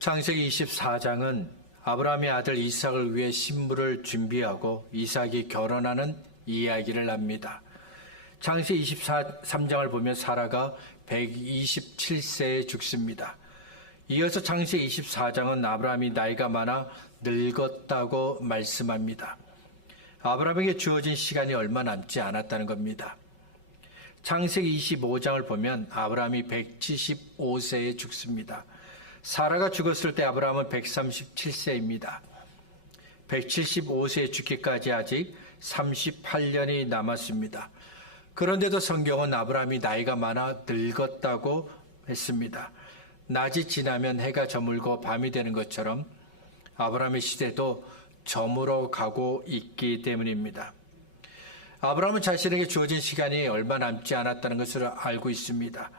창세기 24장은 아브라함의 아들 이삭을 위해 신부를 준비하고 이삭이 결혼하는 이야기를 합니다. 창세기 23장을 보면 사라가 127세에 죽습니다. 이어서 창세기 24장은 아브라함이 나이가 많아 늙었다고 말씀합니다. 아브라함에게 주어진 시간이 얼마 남지 않았다는 겁니다. 창세기 25장을 보면 아브라함이 175세에 죽습니다. 사라가 죽었을 때 아브라함은 137세입니다. 175세에 죽기까지 아직 38년이 남았습니다. 그런데도 성경은 아브라함이 나이가 많아 늙었다고 했습니다. 낮이 지나면 해가 저물고 밤이 되는 것처럼 아브라함의 시대도 저물어 가고 있기 때문입니다. 아브라함은 자신에게 주어진 시간이 얼마 남지 않았다는 것을 알고 있습니다.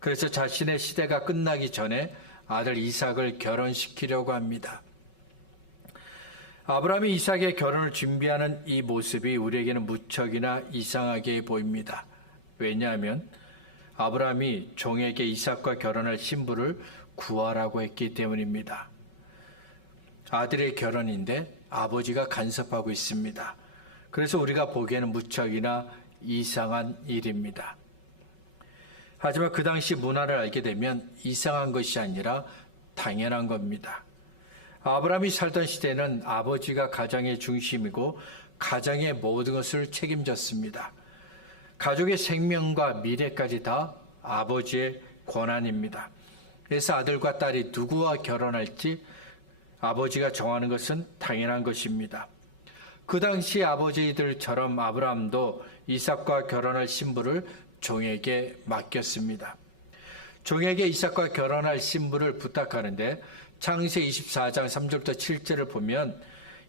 그래서 자신의 시대가 끝나기 전에 아들 이삭을 결혼시키려고 합니다. 아브라함이 이삭의 결혼을 준비하는 이 모습이 우리에게는 무척이나 이상하게 보입니다. 왜냐하면 아브라함이 종에게 이삭과 결혼할 신부를 구하라고 했기 때문입니다. 아들의 결혼인데 아버지가 간섭하고 있습니다. 그래서 우리가 보기에는 무척이나 이상한 일입니다. 하지만 그 당시 문화를 알게 되면 이상한 것이 아니라 당연한 겁니다. 아브라함이 살던 시대는 아버지가 가정의 중심이고 가정의 모든 것을 책임졌습니다. 가족의 생명과 미래까지 다 아버지의 권한입니다. 그래서 아들과 딸이 누구와 결혼할지 아버지가 정하는 것은 당연한 것입니다. 그 당시 아버지들처럼 아브라함도 이삭과 결혼할 신부를 종에게 맡겼습니다. 종에게 이삭과 결혼할 신부를 부탁하는데 창세기 24장 3절부터 7절을 보면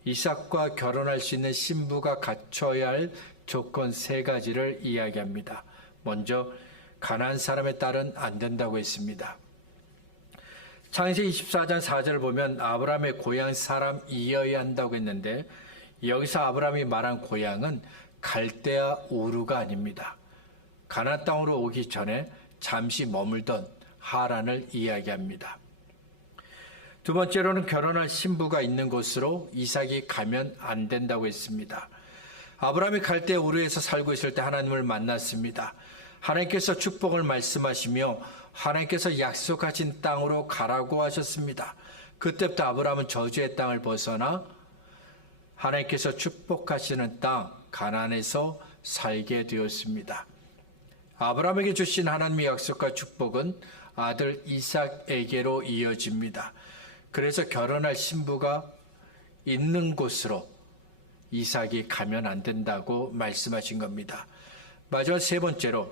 이삭과 결혼할 수 있는 신부가 갖춰야 할 조건 3가지를 이야기합니다. 먼저 가나안 사람의 딸은 안 된다고 했습니다. 창세기 24장 4절을 보면 아브라함의 고향 사람이어야 한다고 했는데 여기서 아브라함이 말한 고향은 갈대아 우르가 아닙니다. 가나안 땅으로 오기 전에 잠시 머물던 하란을 이야기합니다. 두 번째로는 결혼할 신부가 있는 곳으로 이삭이 가면 안 된다고 했습니다. 아브라함이 갈대아 우르에서 살고 있을 때 하나님을 만났습니다. 하나님께서 축복을 말씀하시며 하나님께서 약속하신 땅으로 가라고 하셨습니다. 그때부터 아브라함은 저주의 땅을 벗어나 하나님께서 축복하시는 땅 가나안에서 살게 되었습니다. 아브라함에게 주신 하나님의 약속과 축복은 아들 이삭에게로 이어집니다. 그래서 결혼할 신부가 있는 곳으로 이삭이 가면 안 된다고 말씀하신 겁니다. 마지막 3번째로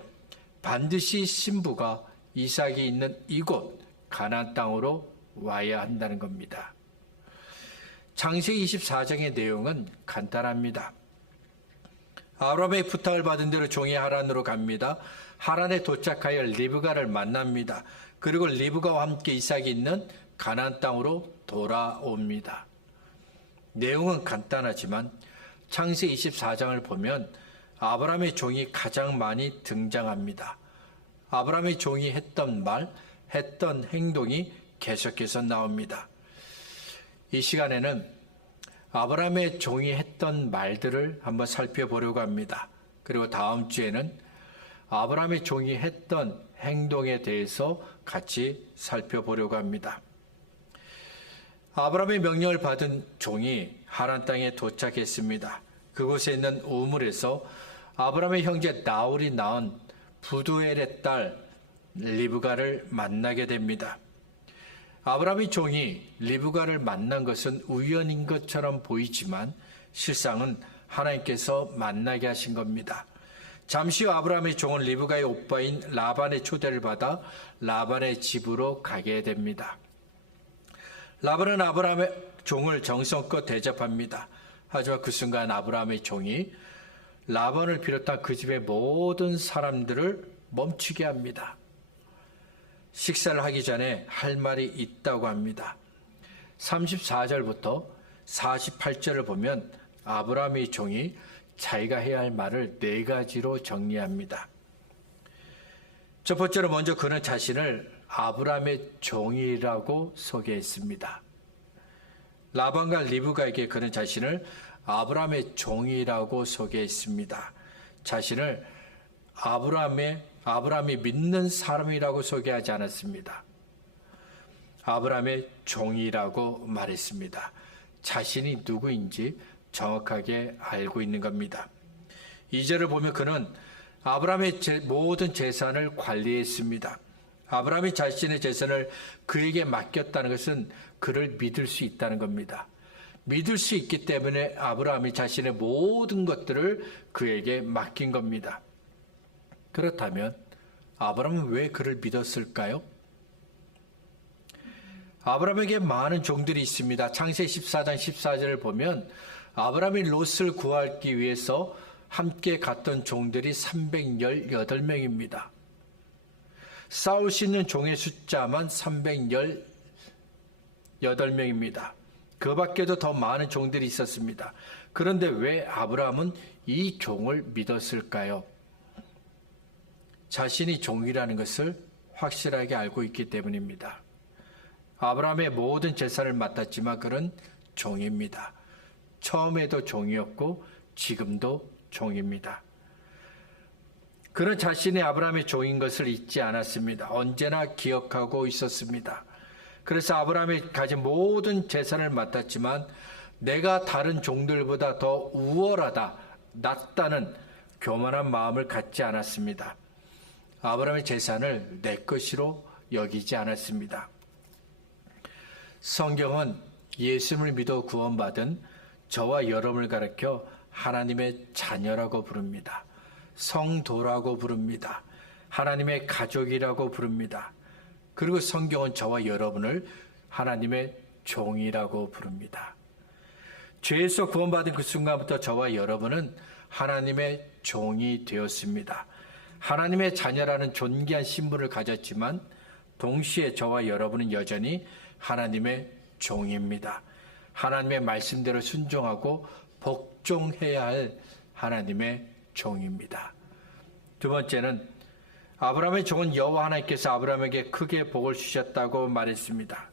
반드시 신부가 이삭이 있는 이곳 가나안 땅으로 와야 한다는 겁니다. 창세기 24장의 내용은 간단합니다. 아브라함의 부탁을 받은 대로 종이 하란으로 갑니다. 하란에 도착하여 리브가를 만납니다. 그리고 리브가와 함께 이삭이 있는 가나안 땅으로 돌아옵니다. 내용은 간단하지만 창세기 24장을 보면 아브라함의 종이 가장 많이 등장합니다. 아브라함의 종이 했던 말, 했던 행동이 계속해서 나옵니다. 이 시간에는 아브라함의 종이 했던 말들을 한번 살펴보려고 합니다. 그리고 다음 주에는 아브라함의 종이 했던 행동에 대해서 같이 살펴보려고 합니다. 아브라함의 명령을 받은 종이 하란 땅에 도착했습니다. 그곳에 있는 우물에서 아브라함의 형제 나홀이 낳은 부두엘의 딸 리브가를 만나게 됩니다. 아브라함의 종이 리브가를 만난 것은 우연인 것처럼 보이지만 실상은 하나님께서 만나게 하신 겁니다. 잠시 후 아브라함의 종은 리브가의 오빠인 라반의 초대를 받아 라반의 집으로 가게 됩니다. 라반은 아브라함의 종을 정성껏 대접합니다. 하지만 그 순간 아브라함의 종이 라반을 비롯한 그 집의 모든 사람들을 멈추게 합니다. 식사를 하기 전에 할 말이 있다고 합니다. 34절부터 48절을 보면 아브라함의 종이 자기가 해야 할 말을 4가지로 정리합니다. 첫 번째로 먼저 그는 자신을 아브라함의 종이라고 소개했습니다. 라반과 리브가에게 그는 자신을 아브라함의 종이라고 소개했습니다. 자신을 아브라함이 믿는 사람이라고 소개하지 않았습니다. 아브라함의 종이라고 말했습니다. 자신이 누구인지 정확하게 알고 있는 겁니다. 2절을 보면 그는 아브라함의 모든 재산을 관리했습니다. 아브라함이 자신의 재산을 그에게 맡겼다는 것은 그를 믿을 수 있다는 겁니다. 믿을 수 있기 때문에 아브라함이 자신의 모든 것들을 그에게 맡긴 겁니다. 그렇다면 아브라함은 왜 그를 믿었을까요? 아브라함에게 많은 종들이 있습니다. 창세기 14장 14절을 보면 아브라함이 롯을 구하기 위해서 함께 갔던 종들이 318명입니다. 싸울 수 있는 종의 숫자만 318명입니다. 그 밖에도 더 많은 종들이 있었습니다. 그런데 왜 아브라함은 이 종을 믿었을까요? 자신이 종이라는 것을 확실하게 알고 있기 때문입니다. 아브라함의 모든 재산을 맡았지만 그는 종입니다. 처음에도 종이었고 지금도 종입니다. 그는 자신이 아브라함의 종인 것을 잊지 않았습니다. 언제나 기억하고 있었습니다. 그래서 아브라함이 가진 모든 재산을 맡았지만 내가 다른 종들보다 더 우월하다, 낫다는 교만한 마음을 갖지 않았습니다. 아브라함의 재산을 내 것으로 여기지 않았습니다. 성경은 예수님을 믿어 구원받은 저와 여러분을 가리켜 하나님의 자녀라고 부릅니다. 성도라고 부릅니다. 하나님의 가족이라고 부릅니다. 그리고 성경은 저와 여러분을 하나님의 종이라고 부릅니다. 죄에서 구원받은 그 순간부터 저와 여러분은 하나님의 종이 되었습니다. 하나님의 자녀라는 존귀한 신분을 가졌지만 동시에 저와 여러분은 여전히 하나님의 종입니다. 하나님의 말씀대로 순종하고 복종해야 할 하나님의 종입니다. 두 번째는 아브라함의 종은 여호와 하나님께서 아브라함에게 크게 복을 주셨다고 말했습니다.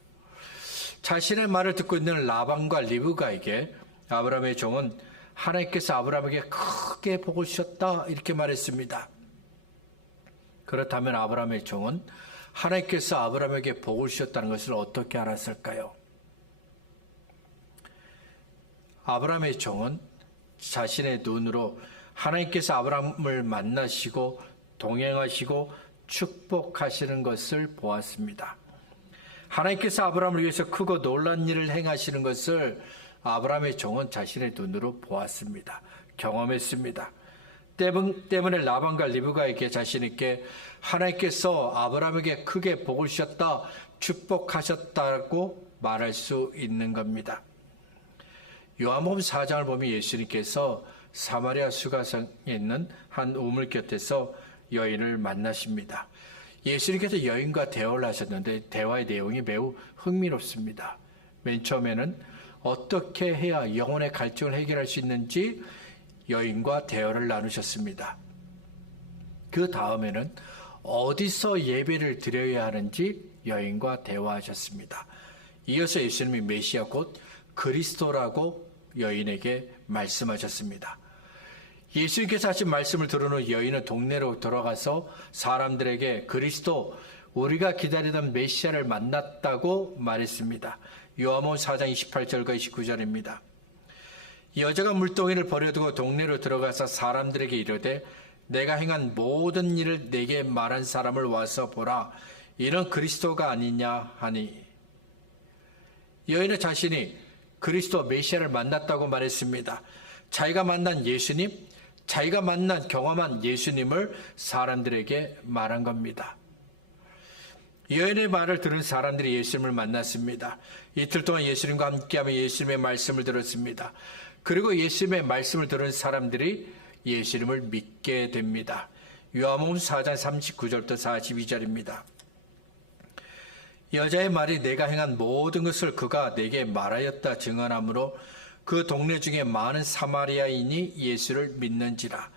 자신의 말을 듣고 있는 라반과 리브가에게 아브라함의 종은 하나님께서 아브라함에게 크게 복을 주셨다 이렇게 말했습니다. 그렇다면 아브라함의 종은 하나님께서 아브라함에게 복을 주셨다는 것을 어떻게 알았을까요? 아브라함의 종은 자신의 눈으로 하나님께서 아브라함을 만나시고 동행하시고 축복하시는 것을 보았습니다. 하나님께서 아브라함을 위해서 크고 놀란 일을 행하시는 것을 아브라함의 종은 자신의 눈으로 보았습니다. 경험했습니다. 때문에 라반과 리브가에게 자신 있게 하나님께서 아브라함에게 크게 복을 주셨다, 축복하셨다고 말할 수 있는 겁니다. 요한복음 4장을 보면 예수님께서 사마리아 수가성에 있는 한 우물 곁에서 여인을 만나십니다. 예수님께서 여인과 대화를 하셨는데 대화의 내용이 매우 흥미롭습니다. 맨 처음에는 어떻게 해야 영혼의 갈증을 해결할 수 있는지 여인과 대화를 나누셨습니다. 그 다음에는 어디서 예배를 드려야 하는지 여인과 대화하셨습니다. 이어서 예수님이 메시아 곧 그리스도라고 여인에게 말씀하셨습니다. 예수님께서 하신 말씀을 들은 후 여인은 동네로 돌아가서 사람들에게 그리스도, 우리가 기다리던 메시아를 만났다고 말했습니다. 요한복음 4장 28절과 29절입니다. 여자가 물동이를 버려두고 동네로 들어가서 사람들에게 이르되 내가 행한 모든 일을 내게 말한 사람을 와서 보라, 이는 그리스도가 아니냐 하니, 여인은 자신이 그리스도 메시아를 만났다고 말했습니다. 자기가 만난 예수님, 자기가 만난 경험한 예수님을 사람들에게 말한 겁니다. 여인의 말을 들은 사람들이 예수님을 만났습니다. 이틀 동안 예수님과 함께하며 예수님의 말씀을 들었습니다. 그리고 예수님의 말씀을 들은 사람들이 예수님을 믿게 됩니다. 요한복음 4장 39절부터 42절입니다. 여자의 말이 내가 행한 모든 것을 그가 내게 말하였다 증언하므로 그 동네 중에 많은 사마리아인이 예수를 믿는지라.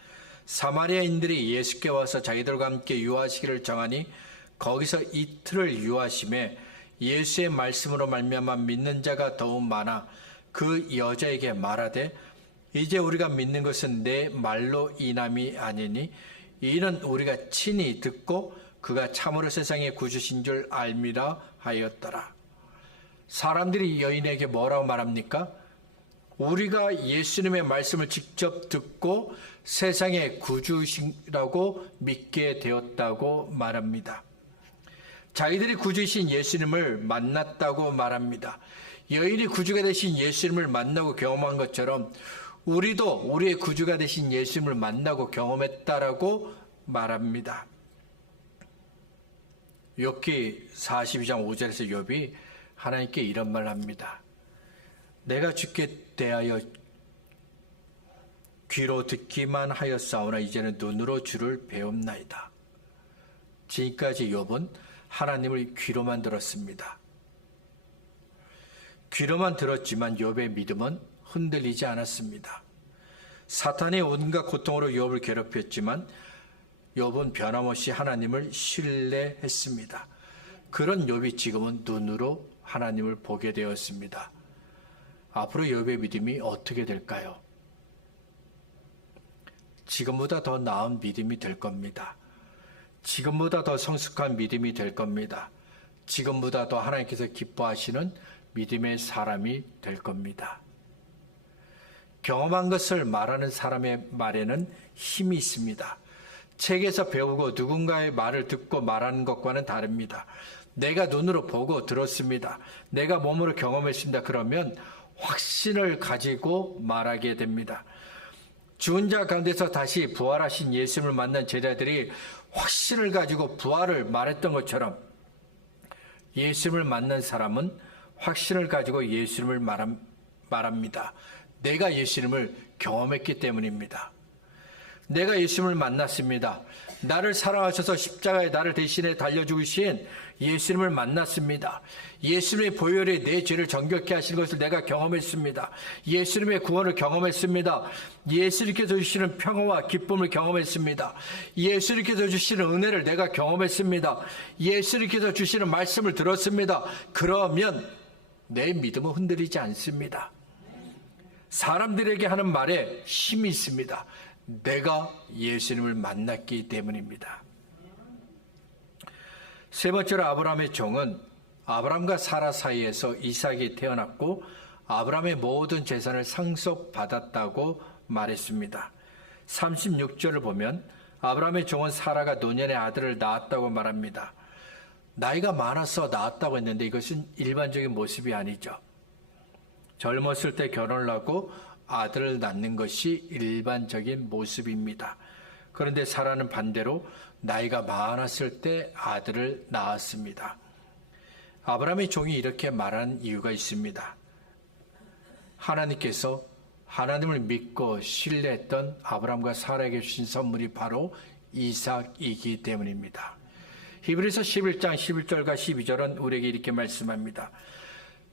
사마리아인들이 예수께 와서 자기들과 함께 유하시기를 정하니 거기서 이틀을 유하심에 예수의 말씀으로 말미암아 믿는 자가 더욱 많아 그 여자에게 말하되 이제 우리가 믿는 것은 내 말로 인함이 아니니 이는 우리가 친히 듣고 그가 참으로 세상의 구주신 줄 알미라 하였더라. 사람들이 여인에게 뭐라고 말합니까? 우리가 예수님의 말씀을 직접 듣고 세상의 구주시라고 믿게 되었다고 말합니다. 자기들이 구주이신 예수님을 만났다고 말합니다. 여인이 구주가 되신 예수님을 만나고 경험한 것처럼 우리도 우리의 구주가 되신 예수님을 만나고 경험했다라고 말합니다. 욥기 42장 5절에서 욥이 하나님께 이런 말을 합니다. 내가 주께 대하여 귀로 듣기만 하였사오나 이제는 눈으로 주를 배움나이다. 지금까지 욥은 하나님을 귀로만 들었습니다. 귀로만 들었지만 욥의 믿음은 흔들리지 않았습니다. 사탄이 온갖 고통으로 욥을 괴롭혔지만 욥은 변함없이 하나님을 신뢰했습니다. 그런 욥이 지금은 눈으로 하나님을 보게 되었습니다. 앞으로 욥의 믿음이 어떻게 될까요? 지금보다 더 나은 믿음이 될 겁니다. 지금보다 더 성숙한 믿음이 될 겁니다. 지금보다 더 하나님께서 기뻐하시는 믿음의 사람이 될 겁니다. 경험한 것을 말하는 사람의 말에는 힘이 있습니다. 책에서 배우고 누군가의 말을 듣고 말하는 것과는 다릅니다. 내가 눈으로 보고 들었습니다. 내가 몸으로 경험했습니다. 그러면 확신을 가지고 말하게 됩니다. 죽은 자 가운데서 다시 부활하신 예수님을 만난 제자들이 확신을 가지고 부활을 말했던 것처럼 예수님을 만난 사람은 확신을 가지고 예수님을 말합니다. 내가 예수님을 경험했기 때문입니다. 내가 예수님을 만났습니다. 나를 사랑하셔서 십자가에 나를 대신해 달려 죽으신 예수님을 만났습니다. 예수님의 보혈이 내 죄를 정결케 하시는 것을 내가 경험했습니다. 예수님의 구원을 경험했습니다. 예수님께서 주시는 평화와 기쁨을 경험했습니다. 예수님께서 주시는 은혜를 내가 경험했습니다. 예수님께서 주시는 말씀을 들었습니다. 그러면 내 믿음은 흔들리지 않습니다. 사람들에게 하는 말에 힘이 있습니다. 내가 예수님을 만났기 때문입니다. 세 번째로 아브라함의 종은 아브라함과 사라 사이에서 이삭이 태어났고 아브라함의 모든 재산을 상속받았다고 말했습니다. 36절을 보면 아브라함의 종은 사라가 노년의 아들을 낳았다고 말합니다. 나이가 많아서 낳았다고 했는데 이것은 일반적인 모습이 아니죠. 젊었을 때 결혼을 하고 아들을 낳는 것이 일반적인 모습입니다. 그런데 사라는 반대로 나이가 많았을 때 아들을 낳았습니다. 아브라함의 종이 이렇게 말한 이유가 있습니다. 하나님께서 하나님을 믿고 신뢰했던 아브라함과 사라에게 주신 선물이 바로 이삭이기 때문입니다. 히브리서 11장 11절과 12절은 우리에게 이렇게 말씀합니다.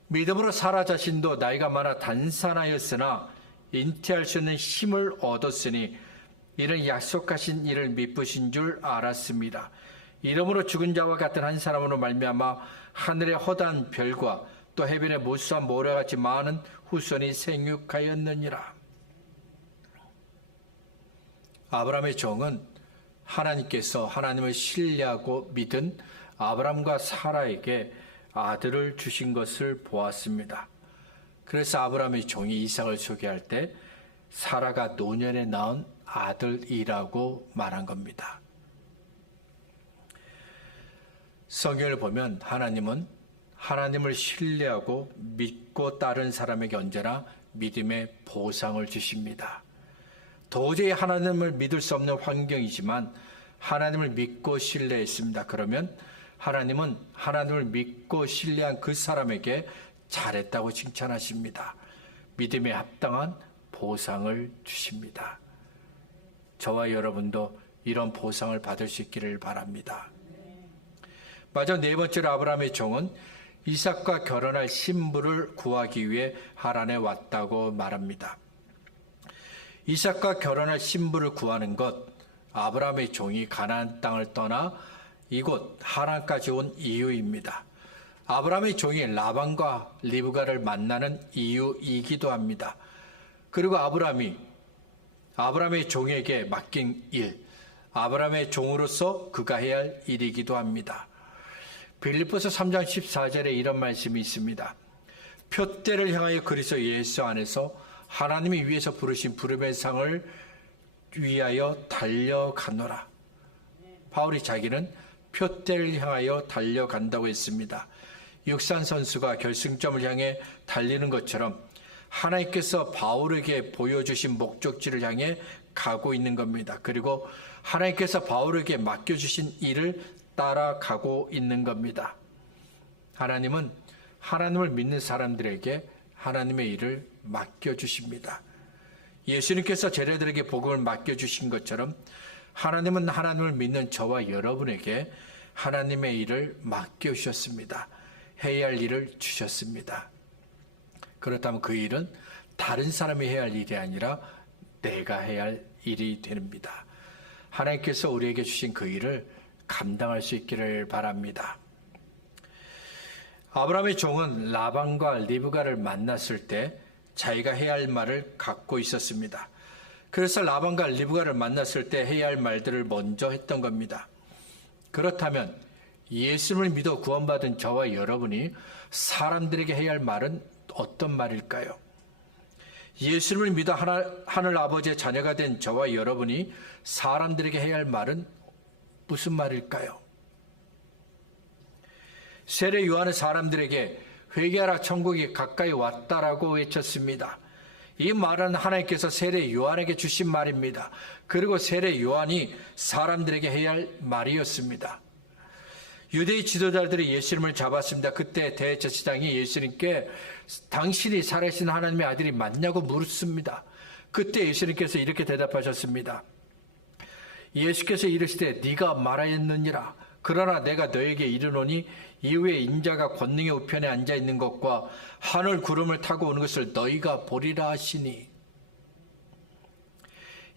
믿음으로 사라 자신도 나이가 많아 단산하였으나 잉태할 수 있는 힘을 얻었으니 이는 약속하신 이를 미쁘신 줄 알았습니다. 이러므로 죽은 자와 같은 한 사람으로 말미암아 하늘의 허다한 별과 또 해변의 무수한 모래같이 많은 후손이 생육하였느니라. 아브라함의 종은 하나님께서 하나님을 신뢰하고 믿은 아브라함과 사라에게 아들을 주신 것을 보았습니다. 그래서 아브라함의 종이 이삭을 소개할 때 사라가 노년에 낳은 아들이라고 말한 겁니다. 성경을 보면 하나님은 하나님을 신뢰하고 믿고 따른 사람에게 언제나 믿음의 보상을 주십니다. 도저히 하나님을 믿을 수 없는 환경이지만 하나님을 믿고 신뢰했습니다. 그러면 하나님은 하나님을 믿고 신뢰한 그 사람에게 잘했다고 칭찬하십니다. 믿음에 합당한 보상을 주십니다. 저와 여러분도 이런 보상을 받을 수 있기를 바랍니다. 마지막 네 번째로 아브라함의 종은 이삭과 결혼할 신부를 구하기 위해 하란에 왔다고 말합니다. 이삭과 결혼할 신부를 구하는 것, 아브라함의 종이 가나안 땅을 떠나 이곳 하란까지 온 이유입니다. 아브라함의 종이 라반과 리브가를 만나는 이유이기도 합니다. 그리고 아브라함의 종에게 맡긴 일, 아브라함의 종으로서 그가 해야 할 일이기도 합니다. 빌립보서 3장 14절에 이런 말씀이 있습니다. 표대를 향하여 그리스도 예수 안에서 하나님이 위에서 부르신 부름의 상을 위하여 달려가노라. 바울이 자기는 표대를 향하여 달려간다고 했습니다. 육상 선수가 결승점을 향해 달리는 것처럼 하나님께서 바울에게 보여주신 목적지를 향해 가고 있는 겁니다. 그리고 하나님께서 바울에게 맡겨주신 일을 따라가고 있는 겁니다. 하나님은 하나님을 믿는 사람들에게 하나님의 일을 맡겨주십니다. 예수님께서 제자들에게 복음을 맡겨주신 것처럼 하나님은 하나님을 믿는 저와 여러분에게 하나님의 일을 맡겨주셨습니다. 해야 할 일을 주셨습니다. 그렇다면 그 일은 다른 사람이 해야 할 일이 아니라 내가 해야 할 일이 됩니다. 하나님께서 우리에게 주신 그 일을 감당할 수 있기를 바랍니다. 아브라함의 종은 라반과 리브가를 만났을 때 자기가 해야 할 말을 갖고 있었습니다. 그래서 라반과 리브가를 만났을 때 해야 할 말들을 먼저 했던 겁니다. 그렇다면 예수님을 믿어 구원받은 저와 여러분이 사람들에게 해야 할 말은 어떤 말일까요? 예수님을 믿어 하늘 아버지의 자녀가 된 저와 여러분이 사람들에게 해야 할 말은 무슨 말일까요? 세례 요한은 사람들에게 회개하라 천국이 가까이 왔다라고 외쳤습니다. 이 말은 하나님께서 세례 요한에게 주신 말입니다. 그리고 세례 요한이 사람들에게 해야 할 말이었습니다. 유대의 지도자들이 예수님을 잡았습니다. 그때 대제사장이 예수님께 당신이 살아계신 하나님의 아들이 맞냐고 물었습니다. 그때 예수님께서 이렇게 대답하셨습니다. 예수께서 이르시되 네가 말하였느니라. 그러나 내가 너에게 이르노니 이후에 인자가 권능의 우편에 앉아 있는 것과 하늘 구름을 타고 오는 것을 너희가 보리라 하시니.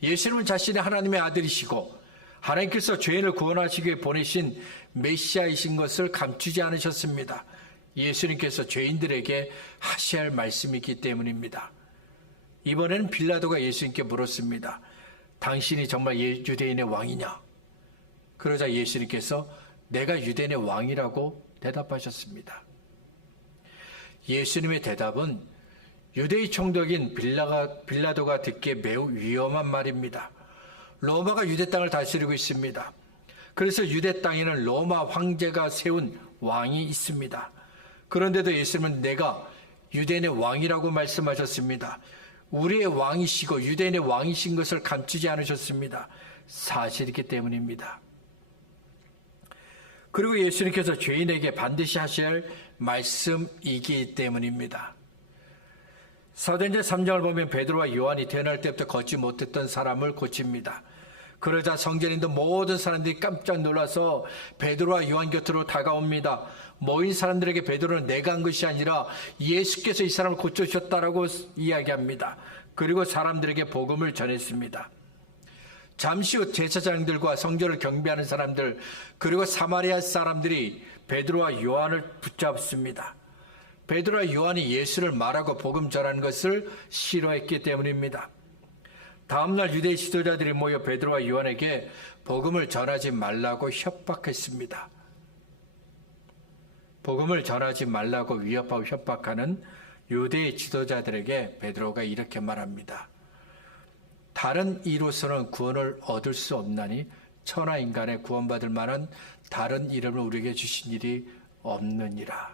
예수님은 자신의 하나님의 아들이시고 하나님께서 죄인을 구원하시기 위해 보내신 메시아이신 것을 감추지 않으셨습니다. 예수님께서 죄인들에게 하셔야 할 말씀이기 때문입니다. 이번에는 빌라도가 예수님께 물었습니다. 당신이 정말 유대인의 왕이냐? 그러자 예수님께서 내가 유대인의 왕이라고 대답하셨습니다. 예수님의 대답은 유대의 총독인 빌라도가 듣기에 매우 위험한 말입니다. 로마가 유대 땅을 다스리고 있습니다. 그래서 유대 땅에는 로마 황제가 세운 왕이 있습니다. 그런데도 예수님은 내가 유대인의 왕이라고 말씀하셨습니다. 우리의 왕이시고 유대인의 왕이신 것을 감추지 않으셨습니다. 사실이기 때문입니다. 그리고 예수님께서 죄인에게 반드시 하셔야 할 말씀이기 때문입니다. 사도행전 3장을 보면 베드로와 요한이 태어날 때부터 걷지 못했던 사람을 고칩니다. 그러자 성전인도 모든 사람들이 깜짝 놀라서 베드로와 요한 곁으로 다가옵니다. 모인 사람들에게 베드로는 내가 한 것이 아니라 예수께서 이 사람을 고쳐주셨다라고 이야기합니다. 그리고 사람들에게 복음을 전했습니다. 잠시 후 제사장들과 성전을 경비하는 사람들 그리고 사마리아 사람들이 베드로와 요한을 붙잡습니다. 베드로와 요한이 예수를 말하고 복음 전하는 것을 싫어했기 때문입니다. 다음날 유대 지도자들이 모여 베드로와 요한에게 복음을 전하지 말라고 협박했습니다. 복음을 전하지 말라고 위협하고 협박하는 유대의 지도자들에게 베드로가 이렇게 말합니다. 다른 이로서는 구원을 얻을 수 없나니 천하 인간의 구원받을 만한 다른 이름을 우리에게 주신 일이 없느니라.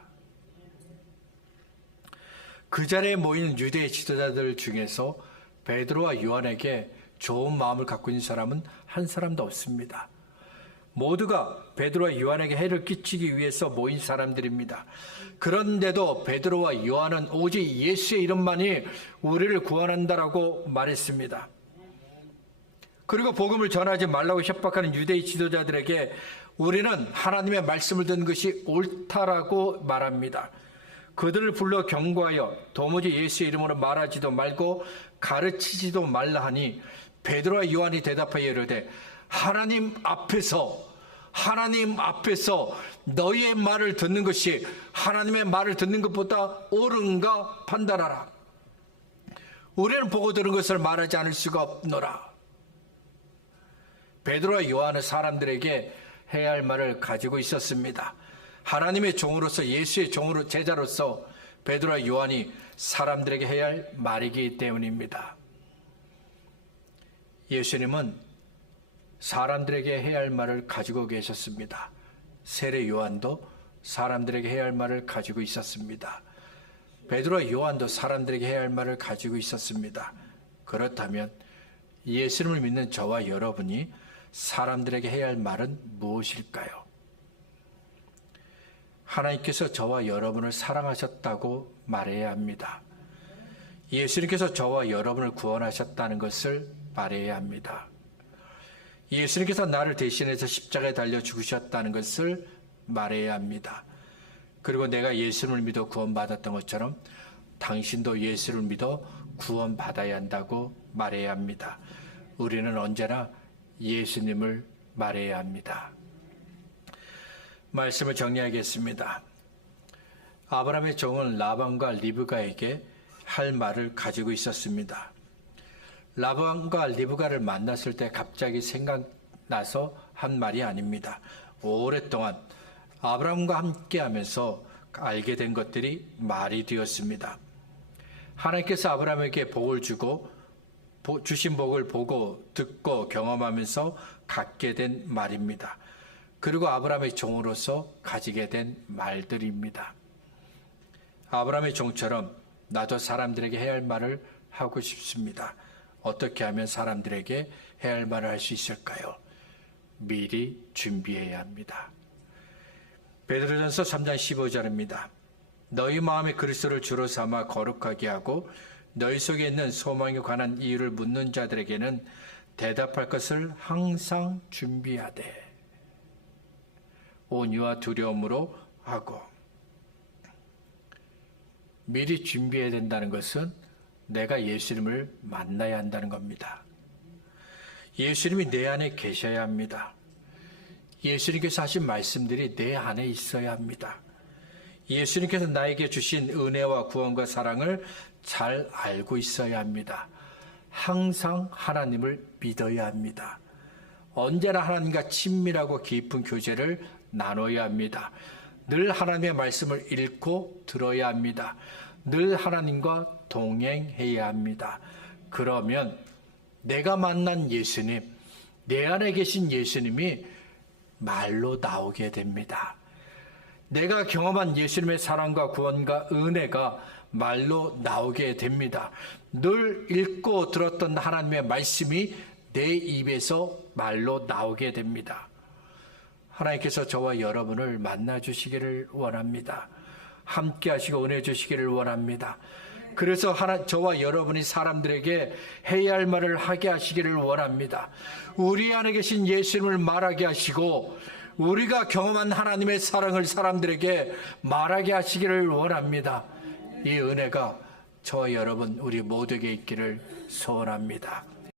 그 자리에 모인 유대의 지도자들 중에서 베드로와 요한에게 좋은 마음을 갖고 있는 사람은 한 사람도 없습니다. 모두가 베드로와 요한에게 해를 끼치기 위해서 모인 사람들입니다. 그런데도 베드로와 요한은 오직 예수의 이름만이 우리를 구원한다라고 말했습니다. 그리고 복음을 전하지 말라고 협박하는 유대의 지도자들에게 우리는 하나님의 말씀을 듣는 것이 옳다라고 말합니다. 그들을 불러 경고하여 도무지 예수의 이름으로 말하지도 말고 가르치지도 말라 하니 베드로와 요한이 대답하여 이르되 하나님 앞에서 하나님 앞에서 너희의 말을 듣는 것이 하나님의 말을 듣는 것보다 옳은가 판단하라. 우리는 보고 들은 것을 말하지 않을 수가 없노라. 베드로와 요한은 사람들에게 해야 할 말을 가지고 있었습니다. 하나님의 종으로서, 예수의 종으로, 제자로서 베드로와 요한이 사람들에게 해야 할 말이기 때문입니다. 예수님은 사람들에게 해야 할 말을 가지고 계셨습니다. 세례 요한도 사람들에게 해야 할 말을 가지고 있었습니다. 베드로와 요한도 사람들에게 해야 할 말을 가지고 있었습니다. 그렇다면 예수님을 믿는 저와 여러분이 사람들에게 해야 할 말은 무엇일까요? 하나님께서 저와 여러분을 사랑하셨다고 말해야 합니다. 예수님께서 저와 여러분을 구원하셨다는 것을 말해야 합니다. 예수님께서 나를 대신해서 십자가에 달려 죽으셨다는 것을 말해야 합니다. 그리고 내가 예수를 믿어 구원받았던 것처럼 당신도 예수를 믿어 구원받아야 한다고 말해야 합니다. 우리는 언제나 예수님을 말해야 합니다. 말씀을 정리하겠습니다. 아브라함의 종은 라반과 리브가에게 할 말을 가지고 있었습니다. 라반과 리브가를 만났을 때 갑자기 생각나서 한 말이 아닙니다. 오랫동안 아브라함과 함께하면서 알게 된 것들이 말이 되었습니다. 하나님께서 아브라함에게 복을 주고 주신 복을 보고 듣고 경험하면서 갖게 된 말입니다. 그리고 아브라함의 종으로서 가지게 된 말들입니다. 아브라함의 종처럼 나도 사람들에게 해야 할 말을 하고 싶습니다. 어떻게 하면 사람들에게 해야 할 말을 할 수 있을까요? 미리 준비해야 합니다. 베드로전서 3장 15절입니다. 너희 마음에 그리스도를 주로 삼아 거룩하게 하고 너희 속에 있는 소망에 관한 이유를 묻는 자들에게는 대답할 것을 항상 준비하되 온유와 두려움으로 하고. 미리 준비해야 된다는 것은 내가 예수님을 만나야 한다는 겁니다. 예수님이 내 안에 계셔야 합니다. 예수님께서 하신 말씀들이 내 안에 있어야 합니다. 예수님께서 나에게 주신 은혜와 구원과 사랑을 잘 알고 있어야 합니다. 항상 하나님을 믿어야 합니다. 언제나 하나님과 친밀하고 깊은 교제를 나눠야 합니다. 늘 하나님의 말씀을 읽고 들어야 합니다. 늘 하나님과 동행해야 합니다. 그러면 내가 만난 예수님, 내 안에 계신 예수님이 말로 나오게 됩니다. 내가 경험한 예수님의 사랑과 구원과 은혜가 말로 나오게 됩니다. 늘 읽고 들었던 하나님의 말씀이 내 입에서 말로 나오게 됩니다. 하나님께서 저와 여러분을 만나 주시기를 원합니다. 함께 하시고 은혜 주시기를 원합니다. 그래서 저와 여러분이 사람들에게 해야 할 말을 하게 하시기를 원합니다. 우리 안에 계신 예수님을 말하게 하시고 우리가 경험한 하나님의 사랑을 사람들에게 말하게 하시기를 원합니다. 이 은혜가 저와 여러분 우리 모두에게 있기를 소원합니다.